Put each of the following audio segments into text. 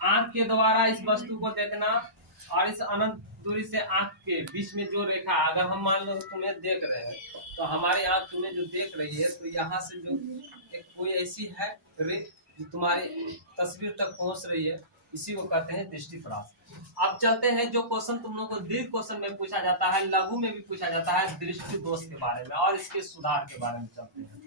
आंख के द्वारा इस वस्तु को देखना और इस अनंत दूरी से आंख के बीच में जो रेखा, अगर हम मान लो तुम्हें देख रहे हैं तो हमारी आंख तुम्हें जो देख रही है, तो यहाँ से जो एक कोई ऐसी है रे जो तुम्हारी तस्वीर तक पहुंच रही है, इसी को कहते हैं दृष्टिपरास। अब चलते हैं, जो क्वेश्चन तुम लोग को दीर्घ क्वेश्चन में पूछा जाता है, लघु में भी पूछा जाता है, दृष्टि दोष के बारे में और इसके सुधार के बारे में चलते हैं।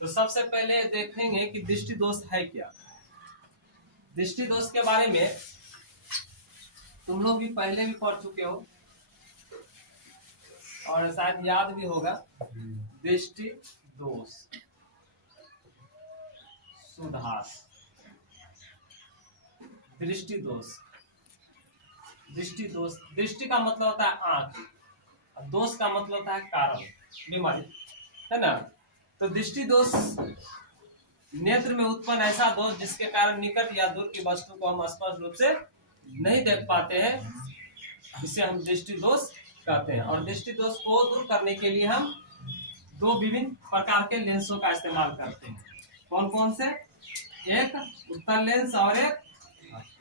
तो सबसे पहले देखेंगे कि दृष्टि दोष है क्या। दृष्टि दोष के बारे में तुम लोग भी पहले भी पढ़ चुके हो और शायद याद भी होगा। दृष्टि दोष, सुधार। दृष्टि दोष, दृष्टि दोष, दृष्टि का मतलब होता है आंख, दोष का मतलब होता है कारण, बीमारी, है ना। तो दृष्टि दोष नेत्र में उत्पन्न ऐसा दोष जिसके कारण निकट या दूर की वस्तु को हम स्पष्ट रूप से नहीं देख पाते हैं, इसे हम दृष्टि दोष कहते हैं। और दृष्टि दोष को दूर करने के लिए हम दो विभिन्न प्रकार के लेंसों का इस्तेमाल करते हैं। कौन कौन से? एक उत्तल लेंस और एक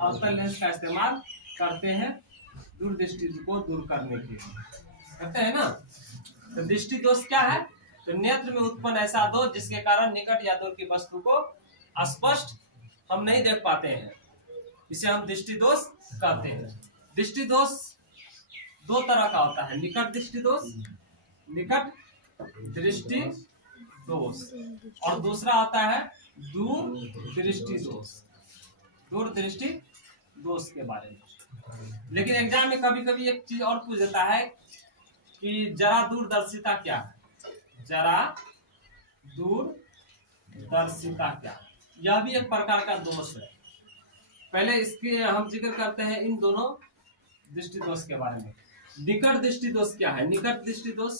अवतल लेंस का इस्तेमाल करते हैं दूरदृष्टि को दूर करने के लिए, करते हैं ना। तो दृष्टि दोष क्या है? तो नेत्र में उत्पन्न ऐसा दोष जिसके कारण निकट या दूर की वस्तु को स्पष्ट हम नहीं देख पाते हैं, इसे हम दृष्टि दोष कहते हैं। दृष्टि दोष दो तरह का होता है, निकट दृष्टि दोष, निकट दृष्टि दोष, और दूसरा आता है दूर दृष्टि दोष। दूर दृष्टि दोष के बारे में लेकिन एग्जाम में कभी कभी एक चीज और पूछ देता है कि जरा दूरदर्शिता क्या है, जरा दूरदर्शिता क्या है। यह भी एक प्रकार का दोष है। पहले इसके हम जिक्र करते हैं इन दोनों दृष्टि दोष के बारे में। निकट दृष्टि दोष क्या है? निकट दृष्टि दोष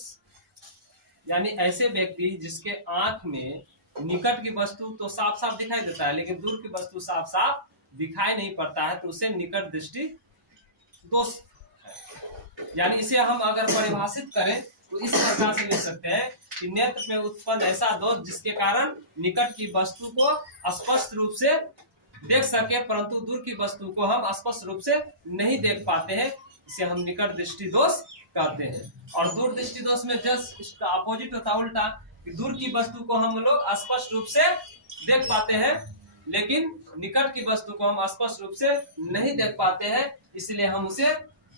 यानी ऐसे व्यक्ति जिसके आंख में निकट की वस्तु तो साफ साफ दिखाई देता है लेकिन दूर की वस्तु साफ साफ दिखाई नहीं पड़ता है, तो उसे निकट दृष्टि दोष है। यानी इसे हम अगर परिभाषित करें तो इस प्रकार से लिख सकते हैं कि नेत्र में उत्पन्न ऐसा दोष जिसके कारण निकट की वस्तु को स्पष्ट रूप से देख सके परंतु दूर की वस्तु को हम स्पष्ट रूप से नहीं देख पाते हैं, इसे हम निकट दृष्टि दोष कहते हैं। और दूर दृष्टि दोष में जस्ट इसका अपोजिट होता है, उल्टा, कि दूर की वस्तु को हम लोग स्पष्ट रूप से देख पाते हैं लेकिन निकट की वस्तु को हम स्पष्ट रूप से नहीं देख पाते हैं, इसलिए हम उसे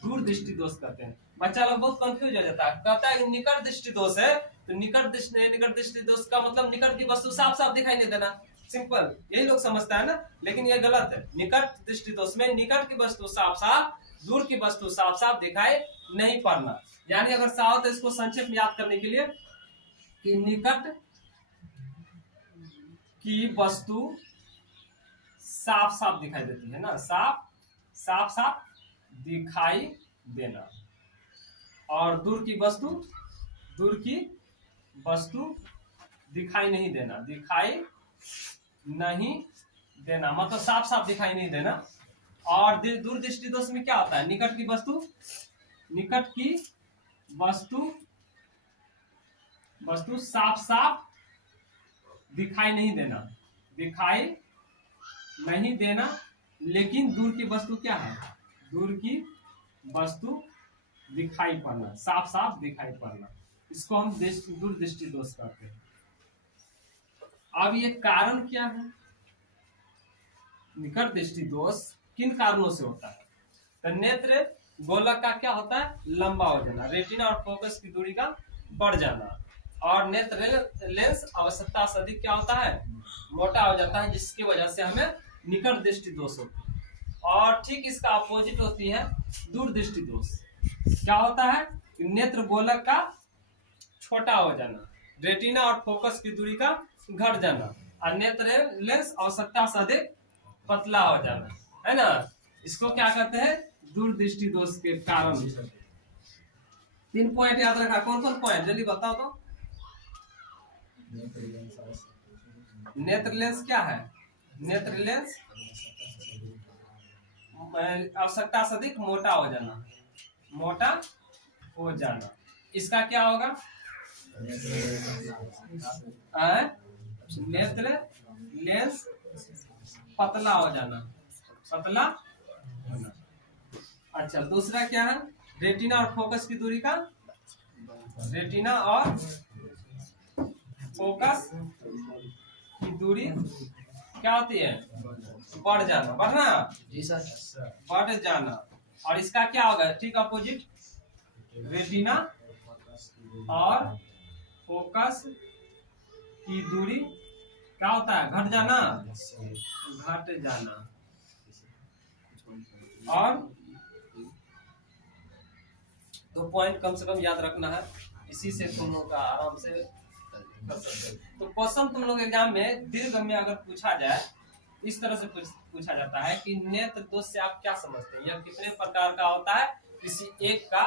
दूर दृष्टि दोष कहते हैं। बच्चा लोग बहुत कंफ्यूज हो जाता है, कहता है कि निकट दृष्टि दोष है, तो निकट दृष्टि दोष का मतलब निकट की वस्तु साफ साफ दिखाई नहीं देना, सिंपल, यही लोग समझता है ना। लेकिन ये गलत है। निकट दृष्टि दोष में निकट की वस्तु साफ साफ, दूर की वस्तु साफ साफ दिखाई नहीं पड़ना। यानी अगर चाहो तो इसको संक्षेप में याद करने के लिए कि निकट की वस्तु साफ साफ दिखाई देती है ना, साफ साफ दिखाई देना, और दूर की वस्तु दिखाई नहीं देना, दिखाई नहीं देना मतलब साफ साफ दिखाई नहीं देना। और दूर दृष्टि दोष में क्या होता है? निकट की वस्तु साफ साफ दिखाई नहीं देना, लेकिन दूर की वस्तु क्या है? दूर की वस्तु दिखाई पड़ना, साफ साफ दिखाई पड़ना, इसको हम दूर दृष्टि दोष कहते हैं। अब ये कारण क्या है? निकट दृष्टि दोष किन कारणों से होता है? तो नेत्र गोलक का क्या होता है? लंबा हो जाना, रेटिना और फोकस की दूरी का बढ़ जाना, और नेत्र लेंस आवश्यकता से अधिक क्या होता है? मोटा हो जाता है, जिसकी वजह से हमें निकट दृष्टि दोष होती है। और ठीक इसका अपोजिट होती है दूर दृष्टि दोष। क्या होता है? नेत्र गोलक का छोटा हो जाना, रेटिना और फोकस की दूरी का घट जाना, और नेत्र लेंस आवश्यकता से अधिक पतला हो जाना, है ना। इसको क्या कहते हैं? दूर दृष्टि दोष के कारण। 3 पॉइंट याद रखा। कौन कौन पॉइंट जल्दी बताओ तो। नेत्र लेंस क्या है? नेत्र लेंस आवश्यकता से अधिक मोटा हो जाना, इसका क्या होगा? नेत्र लेंस पतला हो जाना, पतला होना। अच्छा, दूसरा क्या है? रेटिना और फोकस की दूरी का, रेटिना और फोकस की दूरी क्या होती है? बढ़ जाना, बढ़ना जी सर। बढ़ जाना। और इसका क्या होगा? ठीक अपोजिट, रेटिना और फोकस की दूरी क्या होता है? घट जाना, घट जाना। और 2 पॉइंट कम से कम याद रखना है, इसी से तुम लोग का आराम से कर सकते हो। तो क्वेश्चन तुम लोग एग्जाम में दीर्घ में अगर पूछा जाए, इस तरह से पूछा जाता है कि नेत्र दोष से आप क्या समझते हैं? यह कितने प्रकार का होता है? किसी एक का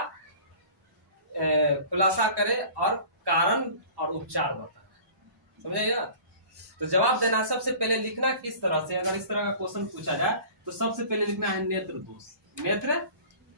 खुलासा करे और कारण और उपचार बताना। समझेगा? तो जवाब देना, सबसे पहले लिखना किस तरह से, अगर इस तरह का क्वेश्चन पूछा जाए तो सबसे पहले लिखना है नेत्र दोष। नेत्र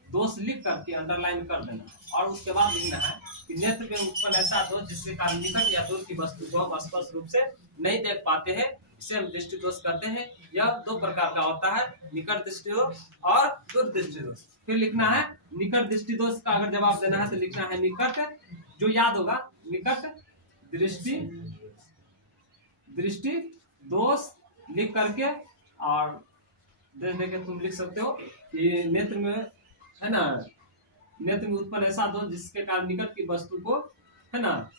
दोष लिख करके अंडरलाइन कर देना और उसके बाद लिखना है कि नेत्र में उत्पन्न ऐसा दोष जिसके कारण निकट या दूर की वस्तु को हम स्पष्ट रूप से नहीं देख पाते हैं, इसे हम दृष्टि दोष करते हैं। यह 2 प्रकार का होता है, निकट दृष्टि दोष और दूर दृष्टि दोष। फिर लिखना है निकट दृष्टि दोष का अगर जवाब देना है तो लिखना है निकट, जो याद होगा, निकट दृष्टि दोष लिख करके, और देख तुम लिख सकते हो कि नेत्र में है ना, नेत्र में उत्पन्न ऐसा दोष जिसके कारण निकट की वस्तु को, है ना,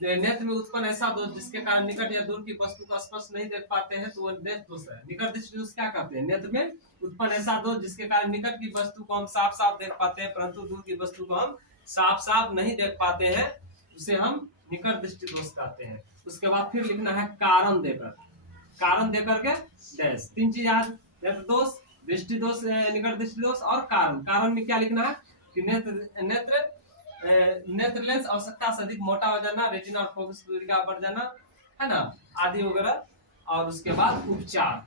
नेत्र में उत्पन्न ऐसा दोष जिसके कारण निकट या दूर की वस्तु को स्पष्ट नहीं देख पाते हैं, तो वो नेत्र दोष है। निकट दृष्टि दोष क्या करते हैं? नेत्र में उत्पन्न ऐसा दोष जिसके कारण निकट की वस्तु को हम साफ साफ देख पाते हैं परंतु दूर की वस्तु को हम साफ साफ नहीं देख पाते हैं, उसे हम निकट दृष्टि दोष कहते हैं। उसके बाद फिर लिखना है कारण देकर, कारण देकर के डैश, 3 चीज याद, नेत्र दोष, दृष्टि दोष, निकट दृष्टि दोष और कारण। कारण में क्या लिखना है कि नेत्र लेंस आवश्यकता से अधिक मोटा हो जाना, रेटिना और फोकस दूरी का बढ़ जाना, है ना, आदि वगैरह। और उसके बाद उपचार,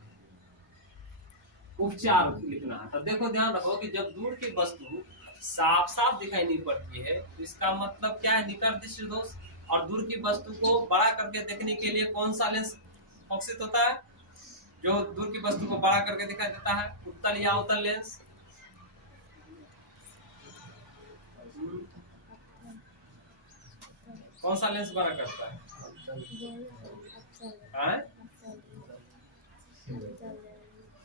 उपचार लिखना है। तो देखो ध्यान रखो कि जब दूर की वस्तु साफ साफ दिखाई नहीं पड़ती है तो इसका मतलब क्या है? निकट दृष्टि दोष। और दूर की वस्तु को बड़ा करके देखने के लिए कौन सा लेंस फोकसित होता है? जो दूर की वस्तु को बड़ा करके दिखाई देता है, उत्तल या अवतल लेंस। कौन सा लेंस बड़ा करता है?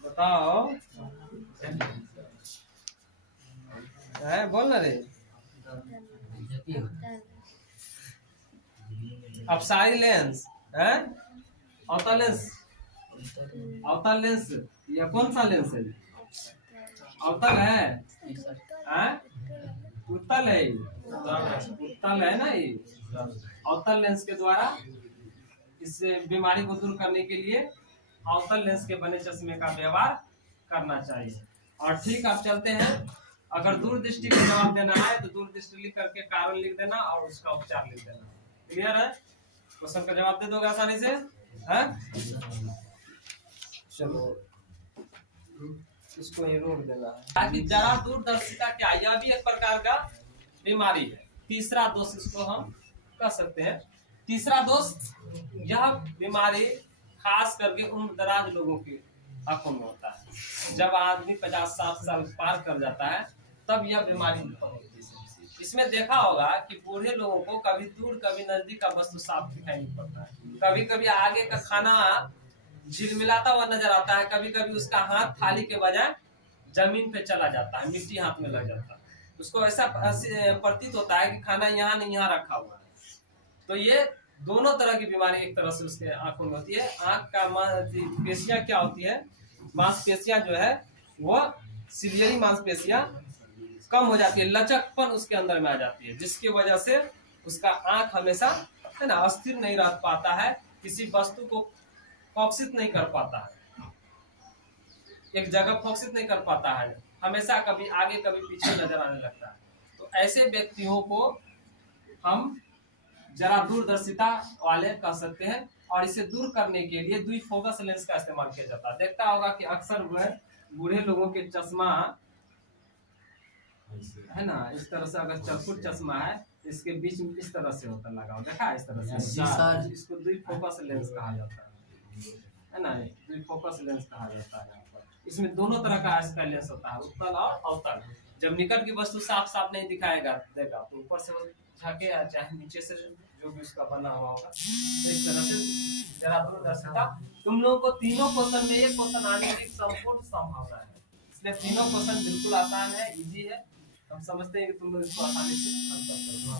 बताओ, है बोल ना रे। अपसारी लेंस है, अवतल लेंस, अवतल लेंस, ये कौन सा लेंस है? अवतल है, उत्तल है, उत्तल है ना। ये अवतल लेंस के द्वारा इस बीमारी को दूर करने के लिए अवतल लेंस के बने चश्मे का व्यवहार करना चाहिए। और ठीक, आप चलते हैं। अगर दूरदृष्टि का जवाब देना है तो दूरदृष्टि लिख करके कारण लिख देना और उसका उपचार लिख देना। क्लियर है? क्वेश्चन का जवाब दे दोगे आसानी से, है? चलो इसको ही रोक देना है। ताकि जरा दूरदर्शिता क्या, यह भी एक प्रकार का बीमारी है। तीसरा दोष इसको हम कह सकते हैं। तीसरा दोष, यह बीमारी खास करके उन दराज लोगों की आंखों में होता है। जब आदमी 50-60 साल पार कर जाता है तब यह बीमारी होती है। इसमें देखा होगा कि बूढ़े लोगों को कभी दूर कभी नजदीक का वस्तु साफ दिखाई नहीं पड़ता है, कभी कभी आगे का खाना झिलमिलाता हुआ नजर आता है, कभी कभी उसका हाथ थाली के बजाय जमीन पे चला जाता है, मिट्टी हाथ में लग जाता है, उसको ऐसा प्रतीत होता है कि खाना यहाँ नहीं यहाँ रखा हुआ है। तो ये दोनों तरह की बीमारी एक तरह से उसके आंखों में होती है। आंख का पेशियां क्या होती है? मांसपेशियां जो है वो सिलियरी मांसपेशियां कम हो जाती है, लचकपन उसके अंदर में आ जाती है, जिसकी वजह से उसका आंख हमेशा, है ना, अस्थिर नहीं रह पाता है, किसी वस्तु को फोकसित नहीं कर पाता है, एक जगह फोकसित नहीं कर पाता है, हमेशा कभी आगे कभी पीछे नजर आने लगता है। तो ऐसे व्यक्तियों को हम जरा दूरदर्शिता वाले कह सकते हैं। और इसे दूर करने के लिए द्विफोकस लेंस का इस्तेमाल किया जाता है। देखता होगा कि अक्सर बूढ़े लोगों के चश्मा, है ना, इस तरह से अगर चरखुट चश्मा है इसके बीच में इस तरह से होता लगा, देखा इस तरह से, इसको द्विफोकस लेंस कहा जाता है ना, द्विफोकस लेंस कहा जाता है। इसमें दोनों तरह का स्केलियंस होता है, उत्तल और अवतल। जब निकट की वस्तु साफ साफ नहीं दिखाएगा देगा तो ऊपर से झाके या चाहे नीचे से जो भी उसका बना हुआ होगा, तो इस तरह से जरा दूरदर्शिता। तुम लोगों को तीनों क्वेश्चन में एक क्वेश्चन आने की संपूर्ण संभावना है, इसलिए तीनों क्वेश्चन बिल्कुल आसान है, इजी है। हम समझते हैं कि तुम लोग इसको आसानी से हल कर सकते हो।